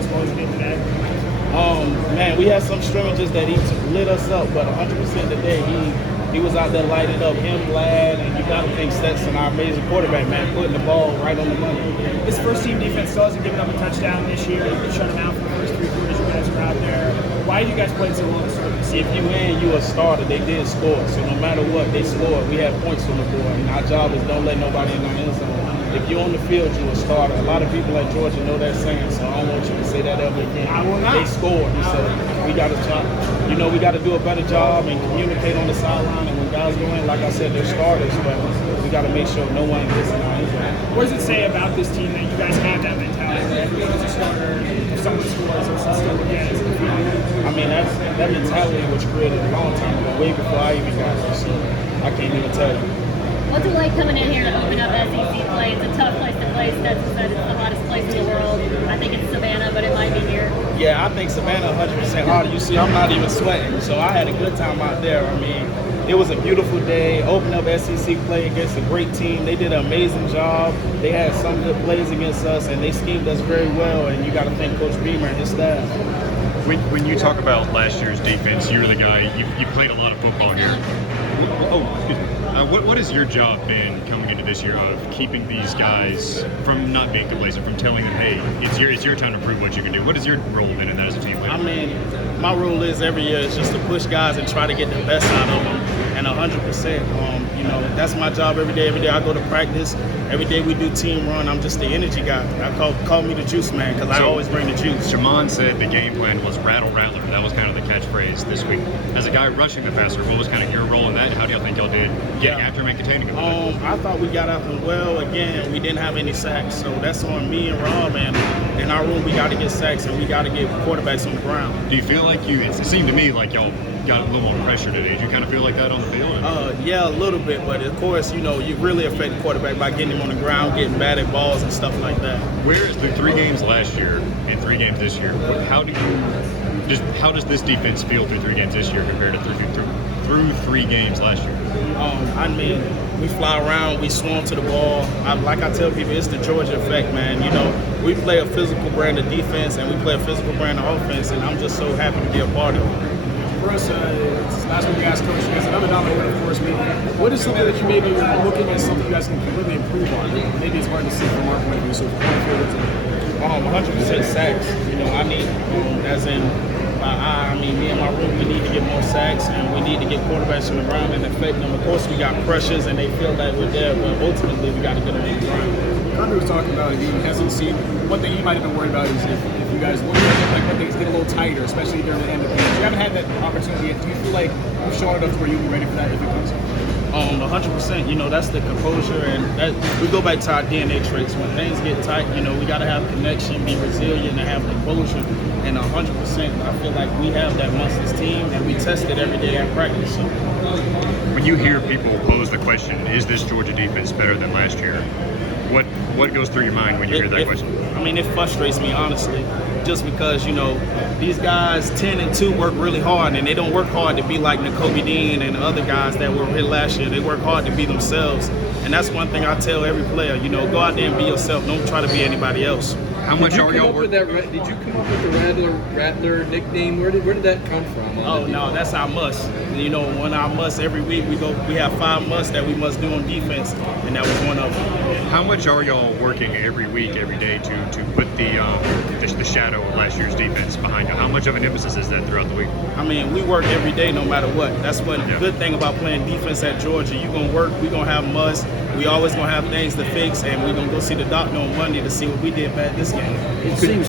as well as you did today? Man, we had some scrimmages that he lit us up, but 100% today he was out there lighting up him, Glad, and you got to think Stetson, our amazing quarterback, man, putting the ball right on the money. This first team defense still hasn't given up a touchdown this year. You shut them out for the first 3 quarters. You guys were out there. Why do you guys play so well to start? See, if you win, you a starter. They did score, so no matter what, they scored. We have points on the board, and our job is don't let nobody in our end zone. If you're on the field, you're a starter. A lot of people at Georgia know that saying, so I don't want you to say that ever again. I will not. They scored, so we got to try. You know, we got to do a better job and communicate on the sideline. And when guys go in, like I said, they're starters, but we got to make sure no one gets in our end zone. What does it say about this team that you guys have that mentality? That as a starter, if someone scores, it's still again. I mean, that mentality was created a long time ago, way before I even got here, so I can't even tell you. What's it like coming in here to open up SEC play? It's a tough place to play. Stetson said it's the hottest place in the world. I think it's Savannah, but it might be here. Yeah, I think Savannah 100% harder. You see, I'm not even sweating, so I had a good time out there. I mean, it was a beautiful day. Open up SEC play against a great team. They did an amazing job. They had some good plays against us, and they schemed us very well. And you got to thank Coach Beamer and his staff. When you talk about last year's defense, you're the guy. You played a lot of football here. Oh, excuse me. What has your job been coming into this year of keeping these guys from not being complacent, from telling them, hey, it's your time to prove what you can do? What is your role been in that as a team leader? I mean, my role is every year is just to push guys and try to get the best out of them. And 100%, you know, that's my job every day. Every day I go to practice. Every day we do team run. I'm just the energy guy. I call me the juice man because I always bring the juice. Shaman said the game plan was rattle rattler. That was kind of the catchphrase this week. As a guy rushing the passer, what was kind of your role in that? How do y'all think y'all did getting after him and containing him? I thought we got after him well. Again, we didn't have any sacks, so that's on me and Rob. And in our room, we got to get sacks and we got to get quarterbacks on the ground. Do you feel like it seemed to me like y'all got a little more pressure today? Did you kind of feel like that on the field? Yeah, a little bit, but of course, you know, you really affect the quarterback by getting him on the ground, getting bad at balls and stuff like that. Whereas through 3 games last year and 3 games this year, how does this defense feel through 3 games this year compared to through 3 games last year? I mean, we fly around, we swarm to the ball. Like I tell people, it's the Georgia effect, man. You know, we play a physical brand of defense and we play a physical brand of offense, and I'm just so happy to be a part of it. For us, last week we asked Coach, you guys another dominant win, of course. What is something that you maybe are looking at, something you guys can really improve on? Maybe it's hard to see from our point of view, so 100% sacks. You know, I need, as in my eye, I mean, me and my room, we need to get more sacks, and we need to get quarterbacks on the ground and affect them. Of course, we got pressures, and they feel that we're there, but ultimately, we got to get them on the ground. Kirby was talking about the hesitancy. One thing he might have been worried about is if you guys look like when things get a little tighter, especially during the end of the game. You haven't had that opportunity yet. Do you feel like you've shown enough to where you'll be ready for that if it comes? 100%. You know, that's the composure, and that we go back to our DNA traits. When things get tight, you know, we got to have connection, be resilient, and have composure. And 100%, I feel like we have that amongst this team, and we test it every day at practice. So. When you hear people pose the question, is this Georgia defense better than last year? What goes through your mind when you hear that question? I mean, it frustrates me, honestly, just because, you know, these guys 10-2 work really hard, and they don't work hard to be like N'Kobe Dean and the other guys that were here last year. They work hard to be themselves, and that's one thing I tell every player, you know, go out there and be yourself. Don't try to be anybody else. How much are y'all working? Did you come up with the Rattler nickname? Where did that come from? Oh no, that's our must. You know, when our must every week we have 5 musts that we must do on defense, and that was one of them. How much are y'all working every week, every day to put the shadow of last year's defense behind you? How much of an emphasis is that throughout the week? I mean, we work every day no matter what. That's what the good thing about playing defense at Georgia. You're gonna work, we're gonna have musts, we always gonna have things to fix, and we're gonna go see the doctor on Monday to see what we did bad this game. It seems